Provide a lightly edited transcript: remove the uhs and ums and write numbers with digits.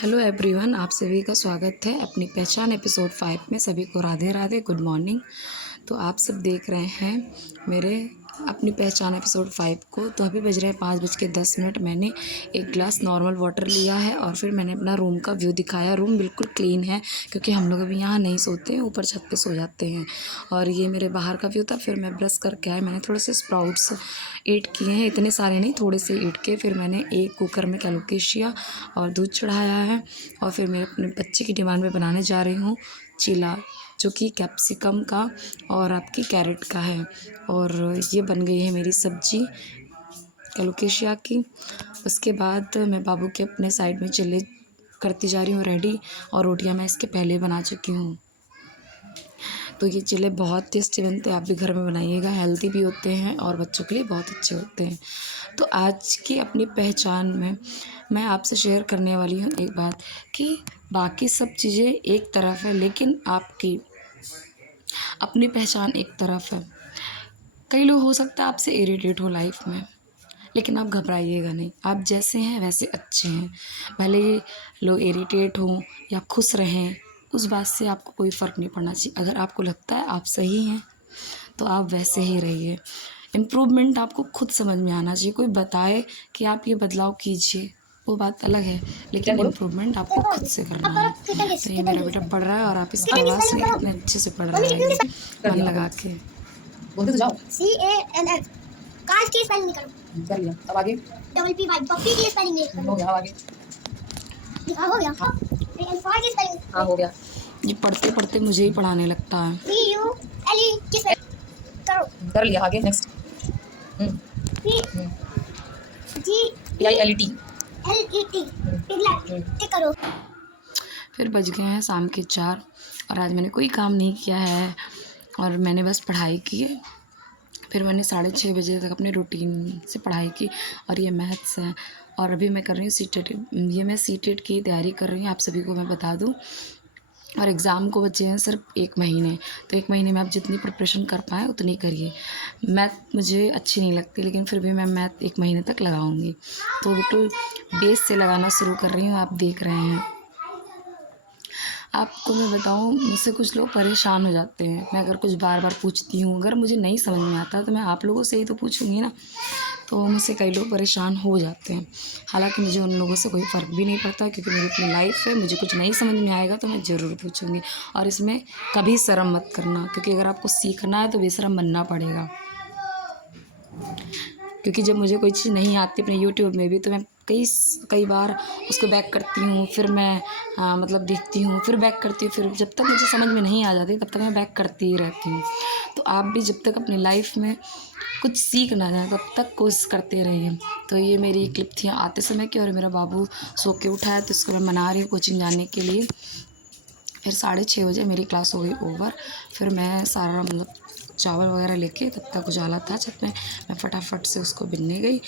Hello everyone, आप सभी का स्वागत है अपनी पहचान एपिसोड 5 में। सभी को राधे राधे, गुड मॉर्निंग। तो आप सब देख रहे हैं मेरे अपनी पहचान एपिसोड 5 को। तो अभी बज रहे हैं 5:10। मैंने एक ग्लास नॉर्मल वाटर लिया है और फिर मैंने अपना रूम का व्यू दिखाया। रूम बिल्कुल क्लीन है क्योंकि हम लोग अभी यहाँ नहीं सोते हैं, ऊपर छत पे सो जाते हैं। और ये मेरे बाहर का व्यू था। फिर मैं ब्रश करके आए, मैंने थोड़े से स्प्राउट्स ईट किए हैं, इतने सारे नहीं, थोड़े से ईट के। फिर मैंने एक कुकर में कैलोकेशिया और दूध चढ़ाया है। और फिर मैं अपने बच्चे की डिमांड में बनाने जा रही हूँ चीला, जो कि कैप्सिकम का और आपकी कैरेट का है। और ये बन गई है मेरी सब्जी कैलोकेशिया की। उसके बाद मैं बाबू के अपने साइड में चिल्ले करती जा रही हूँ रेडी। और रोटियाँ मैं इसके पहले बना चुकी हूँ। तो ये चिल्ले बहुत टेस्टी बनते हैं, आप भी घर में बनाइएगा। हेल्दी भी होते हैं और बच्चों के लिए बहुत अच्छे होते हैं। तो आज की अपनी पहचान में मैं आपसे शेयर करने वाली हूँ एक बात कि बाकी सब चीज़ें एक तरफ है, लेकिन आपकी अपनी पहचान एक तरफ है। कई लोग हो सकता है आपसे इरिटेट हो लाइफ में, लेकिन आप घबराइएगा नहीं। आप जैसे हैं वैसे अच्छे हैं। भले ही लोग इरिटेट हों या खुश रहें, उस बात से आपको कोई फ़र्क नहीं पड़ना चाहिए। अगर आपको लगता है आप सही हैं तो आप वैसे ही रहिए। इम्प्रूवमेंट आपको खुद समझ में आना चाहिए। कोई बताए कि आप ये बदलाव कीजिए, वो बात अलग है, लेकिन इम्प्रूवमेंट आपको खुद से करना है। तो ये मेरा बेटा पढ़ रहा है और आप इसकी आवाज़ सुनिए कितने अच्छे से पढ़ रहा है, ये मन लगा के। बोलते तो जाओ। CANF कांच की स्पेलिंग निकालो। कर लिया, अब आगे डबल पी वाई पप्पी की स्पेलिंग निकालो। हो गया, अब आगे हो गया। फॉर की स्पेलिंग हाँ हो गया। ये पढ़ते पढ़ते मुझे ही पढ़ाने लगता है। CULE की स्पेलिंग करो। कर लिया, आगे नेक्स्ट। PILET PILET पिगलेट करो। फिर बज गए हैं शाम के 4 और आज मैंने कोई काम नहीं किया है और मैंने बस पढ़ाई की है। फिर मैंने 6:30 बजे तक अपने रूटीन से पढ़ाई की। और ये मैथ्स है। और अभी मैं कर रही हूँ सीटेट। ये मैं सीटेट की तैयारी कर रही हूँ, आप सभी को मैं बता दूँ। और एग्ज़ाम को बचे हैं सिर्फ 1 महीने। तो 1 महीने में आप जितनी प्रिपरेशन कर पाएँ उतनी करिए। मैथ मुझे अच्छी नहीं लगती, लेकिन फिर भी मैं मैथ 1 महीने तक लगाऊंगी। तो बिल्कुल बेस से लगाना शुरू कर रही हूँ, आप देख रहे हैं। आपको मैं बताऊँ, मुझसे कुछ लोग परेशान हो जाते हैं। मैं अगर कुछ बार बार पूछती हूँ, अगर मुझे नहीं समझ में आता तो मैं आप लोगों से ही तो पूछूंगी ना। तो मुझसे कई लोग परेशान हो जाते हैं। हालांकि मुझे उन लोगों से कोई फ़र्क भी नहीं पड़ता, क्योंकि मेरी अपनी लाइफ है। मुझे कुछ नहीं समझ में आएगा तो मैं ज़रूर पूछूंगी। और इसमें कभी शर्म मत करना, क्योंकि अगर आपको सीखना है तो बेशर्म बनना पड़ेगा। क्योंकि जब मुझे कोई चीज़ नहीं आती अपने यूट्यूब में भी, तो मैं कई बार उसको बैक करती हूँ। फिर मैं मतलब देखती हूँ, फिर बैक करती हूँ। फिर जब तक मुझे समझ में नहीं आ जाती तब तक मैं बैक करती ही रहती हूँ। तो आप भी जब तक अपनी लाइफ में कुछ सीख ना जाए तब तक कोशिश करते रहिए। तो ये मेरी क्लिप थी आते समय की। और मेरा बाबू सो के उठा है तो इसको मैं मना रही हूँ कोचिंग जाने के लिए। फिर 6:30 बजे मेरी क्लास हो गई ओवर। फिर मैं सारा मतलब चावल वगैरह लेके, तब तक उजाला था छत में, मैं फटाफट से उसको बिनने गई।